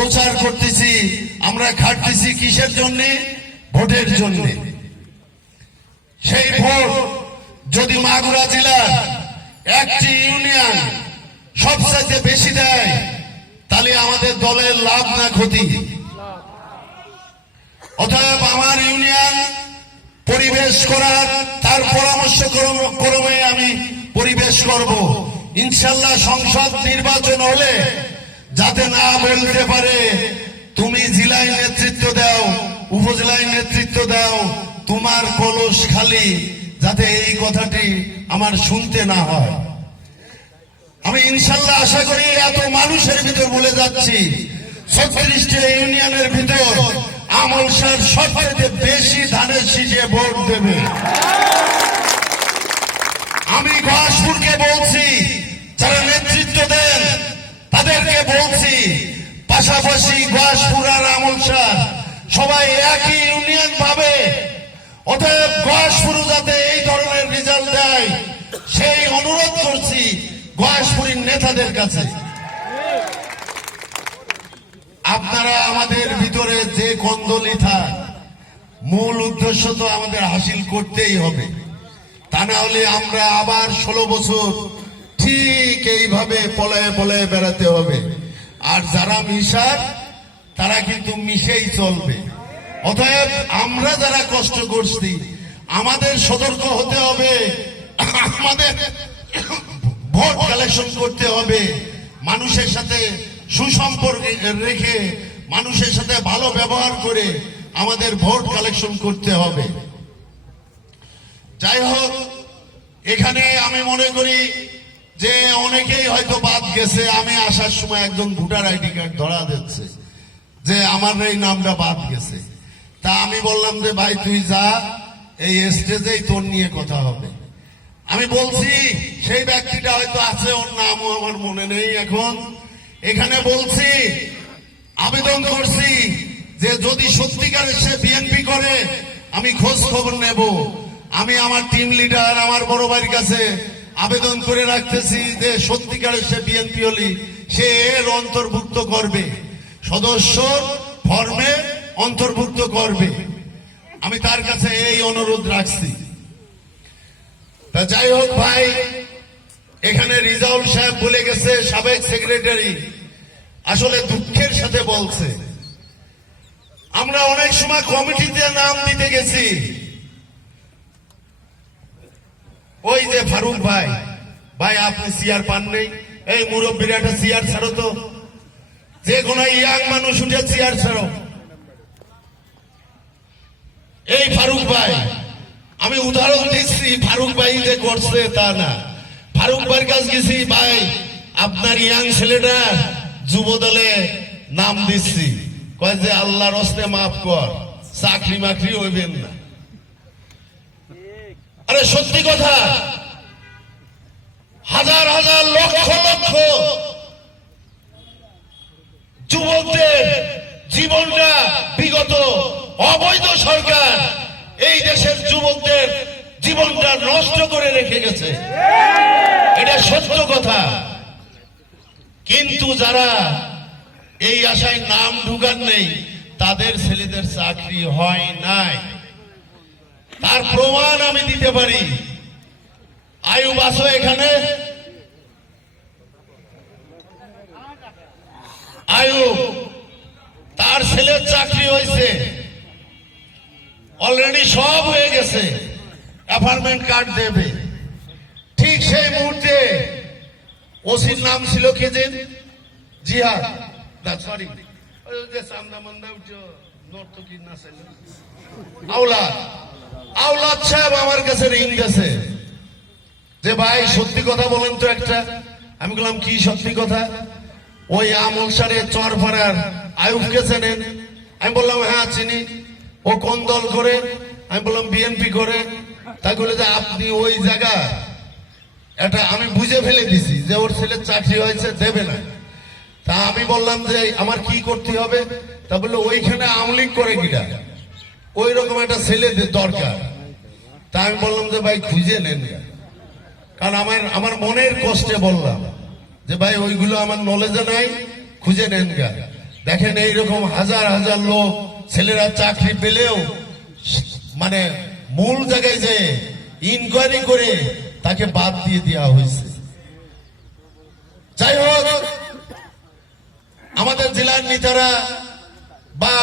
প্রচার করতেছি, আমরা খাটতেছি কিসের জন্য? ভোটের জন্য। সেই ভোট যদি মাগুরা জেলার একটি ইউনিয়ন সবচাইতে বেশি দেয়, তাহলে আমাদের দলের লাভ না ক্ষতি? অতএব আমার ইউনিয়ন পরিবেশ করার, তার পরামর্শ ক্রম- আমি পরিবেশ করব। ইনশাল্লাহ সংসদ নির্বাচন হলে যাতে না বলতে পারে, তুমি জেলায় নেতৃত্ব দাও, উপজেলায় নেতৃত্ব দাও, তোমার কলস খালি, যাতে এই কথাটি আমার শুনতে না হয়। আমি ইনশাল্লাহ আশা করি এত মানুষের ভিতর বলে যাচ্ছি, ছত্রিশটি ইউনিয়নের ভিতর আমল সার সবচেয়ে বেশি ধানের শীষে ভোট দেবে। আমি ঘাসপুরকে বলছি তাদেরকে বলছি পাশাপাশি ঘাসপুর আর আমল সার সবাই একই ইউনিয়ন পাবে অতএব ঘাসপুর যাতে এই ধরনের রেজাল্ট দেয়, সেই অনুরোধ করছি ঘাসপুরীর নেতাদের কাছে। আপনারা আমাদের ভিতরে যে কন্দলি থাক, মূল উদ্দেশ্য তো আমাদের হাসিল করতেই হবে। তা না হলে আমরা আবার ষোলো বছর ঠিক এইভাবে পলায়ে পলায়ে বেড়াতে হবে। আর যারা মিশার, তারা কিন্তু মিশেই চলবে। অতএব আমরা যারা কষ্ট করছি, আমাদের সতর্ক হতে হবে, আমাদের ভোট কালেকশন করতে হবে, মানুষের সাথে সুসম্পর্ক রেখে, মানুষের সাথে ভালো ব্যবহার করে আমাদের ভোট কালেকশন করতে হবে। যাই হোক, এখানে আমি মনে করি যে অনেকেই হয়তো বাদ গেছে, আমি আসার সময় একজন ভোটার আইডি কার্ড ধরা দিচ্ছে, যে আমার এই নামটা বাদ গেছে। তা আমি বললাম যে, ভাই, তুই যা, এই স্টেজেই তোর নিয়ে কথা হবে। আমি বলছি, সেই ব্যক্তিটা হয়তো আছে, ওর নামও আমার মনে নেই এখন। এখানে বলছি, আবেদন করছি যে যদি সত্যিকারের সে বিএনপি করে, আমি খোঁজ খবর নেব। আমি আমার টিম লিডার আমার বড় ভাইয়ের কাছে আবেদন করে রাখতেছি যে সত্যিকারের সে বিএনপি হলি সে এর অন্তর্ভুক্ত করবে। সদস্য ফর্মে অন্তর্ভুক্ত করবে। আমি তার কাছে এই অনুরোধ রাখছি। তা যাই হোক ভাই, এখানে রিজাউল সাহেব বলে গেছে, সাবেক সেক্রেটারি আসলে দুঃখের সাথে বলছে। আমরা অনেক সময় কমিটিতে নাম দিতে গেছি। ওই যে ফারুক ভাই। ভাই, আপনি সিয়ার পান নেই এই মুরব্বীর একটা সিয়ার ছাড়ো তো। যে কোনো ইয়াং মানুষ উঠে সিয়ার ছাড়ো। এই ফারুক ভাই, আমি উদাহরণ দিচ্ছি, ফারুক ভাই যে করছে তা না। ফারুক ভাইয়ের কাছে গেছি, ভাই, আপনার ইয়াং ছেলেটা যুব দলে নাম দিচ্ছি। কয় যে আল্লাহর হস্তে মাফ কর চাকরি মাকরি হইবেন না। আরে সত্যি কথা। হাজার হাজার লক্ষ লক্ষ যুবকদের জীবনটা বিগত অবৈধ সরকার এই দেশের যুবকদের জীবনটা নষ্ট করে রেখে গেছে। এটা সত্য কথা। কিন্তু যারা এই আশায় নাম ঢুকান নেই, তাদের ছেলেদের চাকরি হয় নাই। তার প্রমাণ আমি দিতে পারি। আয়ু আসো এখানে। আয়ু তার ছেলের চাকরি হয়েছে। অলরেডি সব হয়ে গেছে। অ্যাপার্টমেন্ট কার্ড দেবে। ঠিক সেই মুহূর্তে ওসির নাম ছিল কে যে? জিহাদ। সরি সামনা মন্দা উঠো যে ভাই, সত্যি কথা বলেন তো একটা। আমি বললাম, কি সত্যি কথা? ওই আমল সারে আমি বললাম হ্যাঁ চিনি। ও কোন দল করে? আমি বললাম বিএনপি করে। তাই বলে যে আপনি ওই জায়গা এটা আমি বুঝে ফেলে দিছি যে ওর ছেলের চাকরি হয়েছে, দেবে না। তা আমি বললাম যে আমার কি করতে হবে? তা বলল, ওইখানে আমলিক করে কিনা? ওই রকম একটা ছেলেদের দরকার। তা আমি বললাম যে, ভাই, খুঁজে নেন কারণ আমার আমার মনের কষ্টে বললাম যে, ভাই, ওইগুলো আমার নলেজে নাই, খুঁজে নেন গা। দেখেন, এইরকম হাজার হাজার লোক ছেলেরা চাকরি পেলেও মানে মূল জায়গায় যে ইনকোয়ারি করে, তাকে বাদ দিয়ে দেওয়া হয়েছে। যাই হোক, আমাদের জেলার নেতারা বা